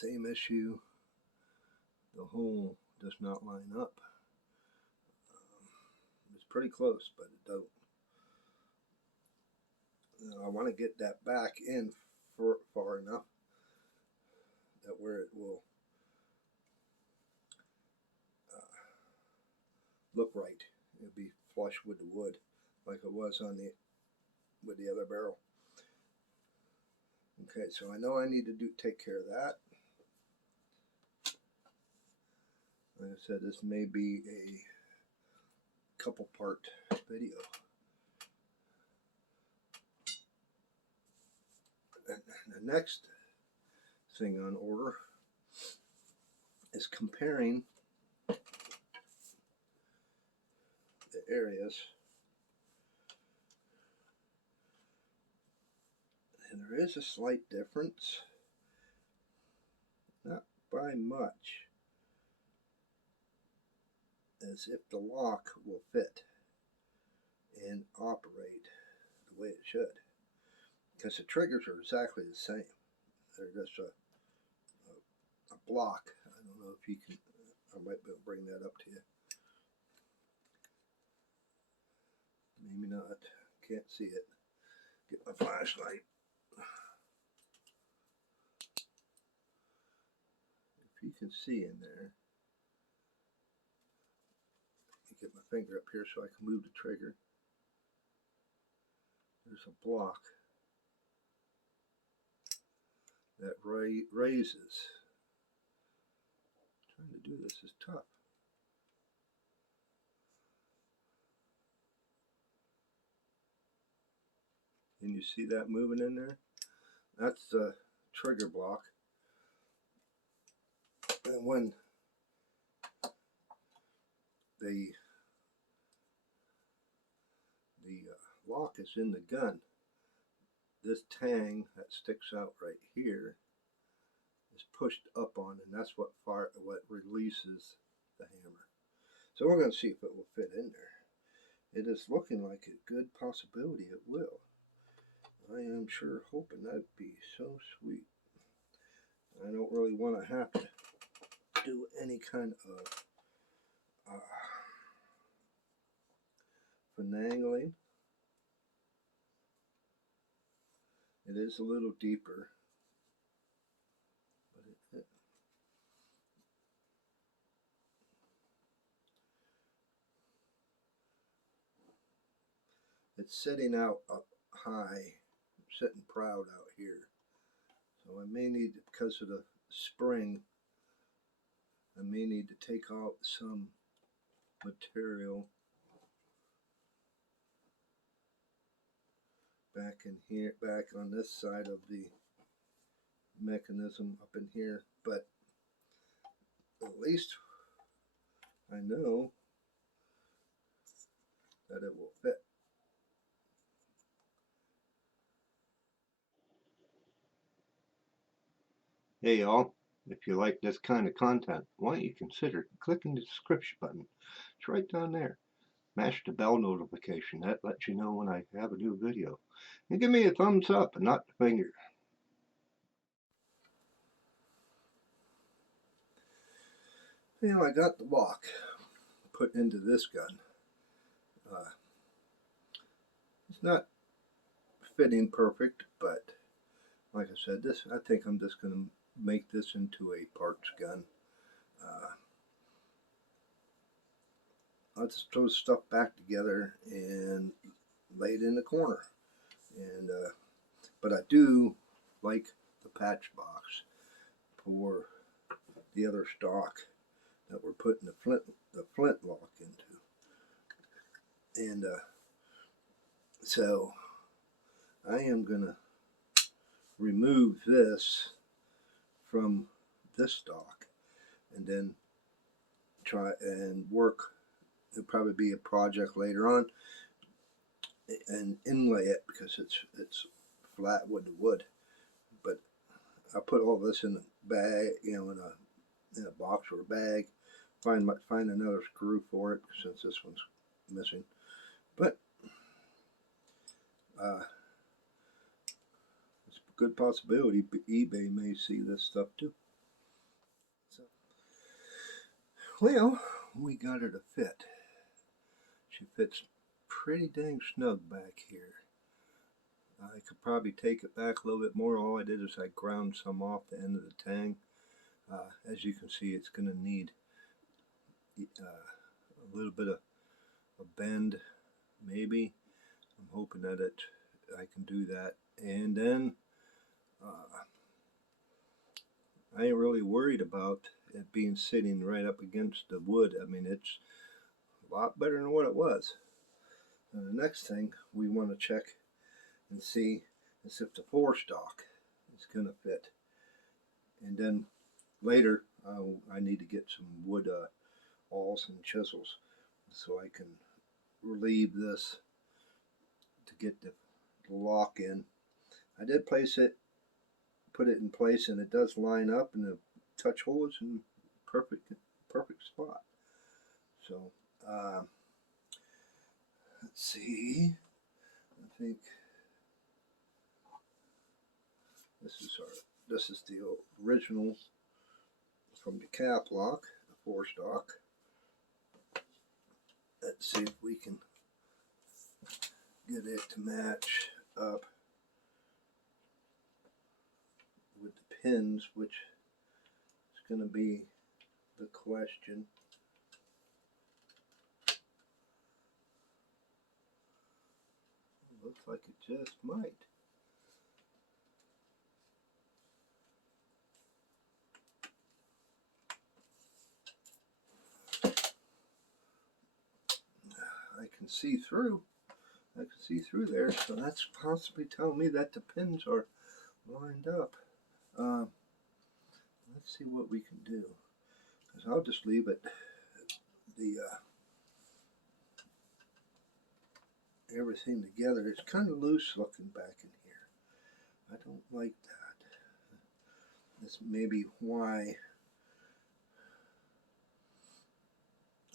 Same issue. The hole does not line up. It's pretty close, but it don't. Now I want to get that back in far enough that where it will look right. It'll be flush with the wood, like it was on with the other barrel. Okay, so I know I need to take care of that. Like I said, this may be a couple part video. And the next thing on order is comparing the areas, and there is a slight difference, not by much, as if the lock will fit and operate the way it should, because the triggers are exactly the same. They're just a block. I don't know if you can, I might be able to bring that up to you. Maybe not, can't see it. Get my flashlight. If you can see in there, get my finger up here so I can move the trigger. There's a block that raises. Trying to do this is tough. Can you see that moving in there? That's the trigger block. And when the lock is in the gun, this tang that sticks out right here is pushed up on, and that's what releases the hammer. So we're going to see if it will fit in there. It is looking like a good possibility it will. I am sure hoping that'd be so sweet. I don't really want to have to do any kind of finagling. It is a little deeper, but it's sitting out up high, sitting proud out here. So I may need, because of the spring, I may need to take out some material back in here, back on this side of the mechanism up in here, but at least I know that it will fit. Hey y'all, if you like this kind of content, why don't you consider clicking the subscription button? It's right down there. Mash the bell notification. That lets you know when I have a new video. And give me a thumbs up and not the finger. You know, I got the lock put into this gun. It's not fitting perfect, but like I said, I think I'm just going to make this into a parts gun. I'll just throw stuff back together and lay it in the corner. And but I do like the patch box for the other stock that we're putting the flintlock into. And so I am gonna remove this from this stock and then try and work. It'll probably be a project later on, and inlay it, because it's flat with the wood. But I'll put all this in a bag, you know, in a box or a bag. Find another screw for it, since this one's missing. But it's a good possibility eBay may see this stuff too. Well, we got her to fit. She fits pretty dang snug back here. I could probably take it back a little bit more. All I did is I ground some off the end of the tang. As you can see, it's going to need a little bit of a bend, maybe. I'm hoping that I can do that. And then I ain't really worried about it being sitting right up against the wood. I mean, it's a lot better than what it was. And the next thing we want to check and see is if the forestock is going to fit. And then later, I need to get some wood awls and chisels so I can relieve this to get the lock in. I did put it in place, and it does line up, and the touch hole is in perfect spot. So let's see. I think this is the original from the cap lock, the forestock. Let's see if we can get it to match up with the pins, which is going to be the question. Looks like it just might. I can see through. I can see through there, so that's possibly telling me that the pins are lined up. Let's see what we can do. Because I'll just leave it everything together. It's kind of loose looking back in here. I don't like that. That's maybe why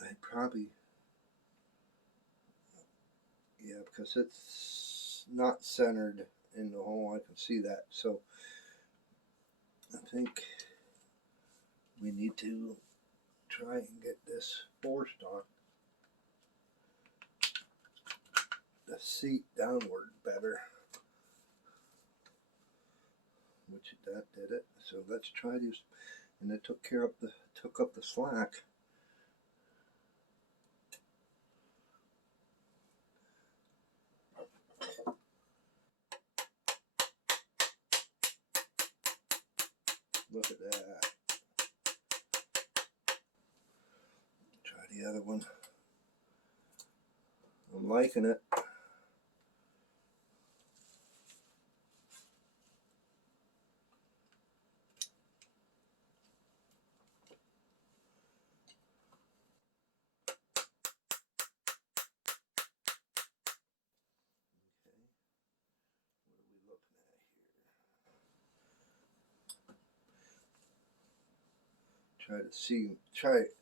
I probably, yeah, because it's not centered in the hole. I can see that. So I think we need to try and get this forestock, the seat downward better, which that did it. So let's try this, and it took up the slack. Look at that. Try the other one. I'm liking it.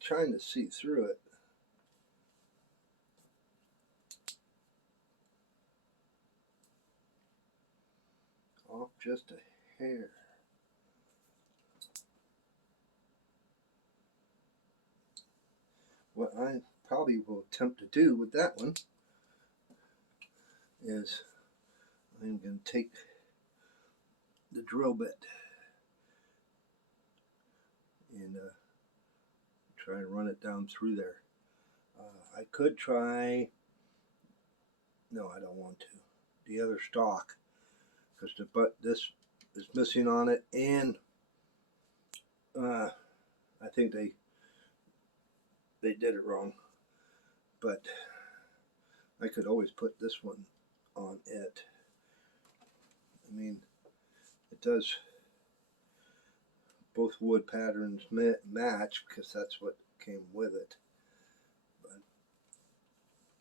Trying to see through it. Off just a hair. What I probably will attempt to do with that one is I'm going to take the drill bit and try and run it down through there. I could try, no, I don't want to, the other stock, because this is missing on it, and I think they did it wrong. But I could always put this one on it. I mean, it does, both wood patterns match because that's what came with it. But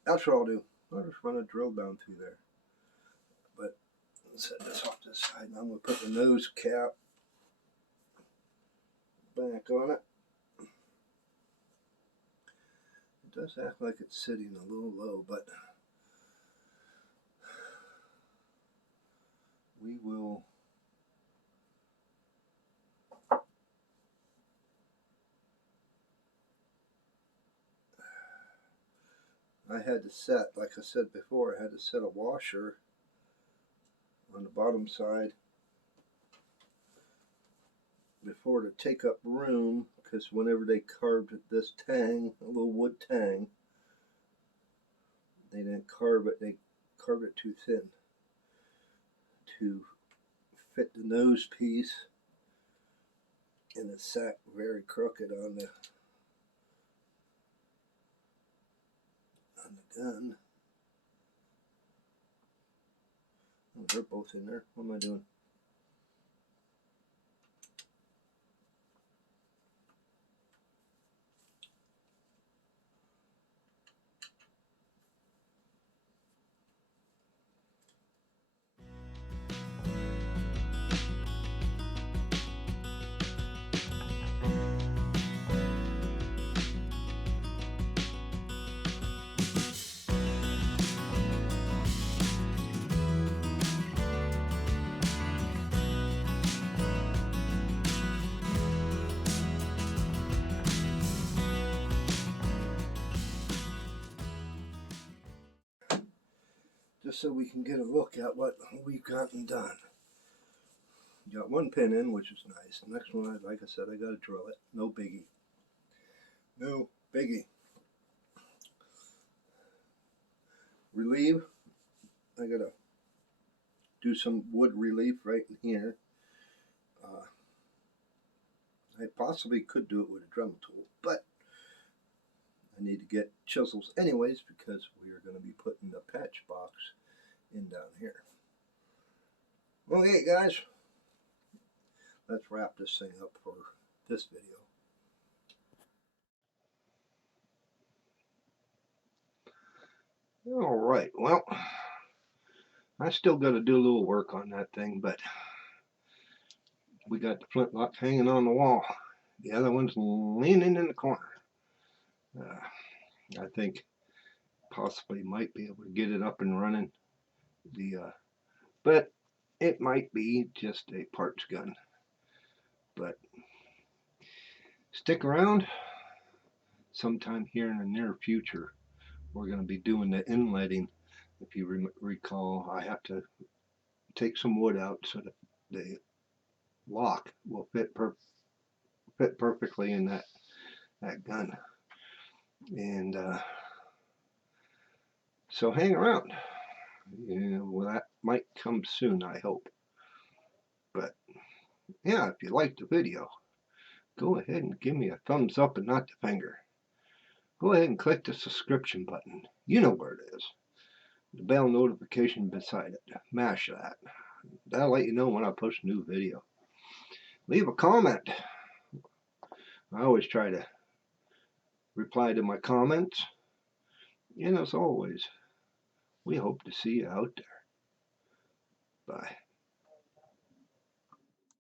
that's what I'll do. I'll just run a drill down through there. But let's set this off this side, and I'm going to put the nose cap back on it. It does act like it's sitting a little low, but we will I had to set, like I said before, I had to set a washer on the bottom side before to take up room, because whenever they carved this tang, a little wood tang, they didn't carve it, they carved it too thin to fit the nose piece, and it sat very crooked on the gun. Oh, they're both in there. What am I doing? Just so we can get a look at what we've gotten done. Got one pin in, which is nice. The next one, like I said, I got to drill it. No biggie. No biggie. Relieve. I got to do some wood relief right in here. I possibly could do it with a Dremel tool, but I need to get chisels anyways, because we are going to be putting the patch box in down here. Okay, guys, let's wrap this thing up for this video. All right, well, I still got to do a little work on that thing, but we got the flintlock hanging on the wall. The other one's leaning in the corner. I think possibly might be able to get it up and running. But it might be just a parts gun. But stick around. Sometime here in the near future, we're going to be doing the inletting. If you recall, I have to take some wood out so that the lock will fit perfectly in that gun. And so hang around. Well, that might come soon, I hope. But yeah, if you liked the video, go ahead and give me a thumbs up and not the finger. Go ahead and click the subscription button. You know where it is. The bell notification beside it. Mash that. That'll let you know when I post a new video. Leave a comment. I always try to reply to my comments. And as always, we hope to see you out there. Bye.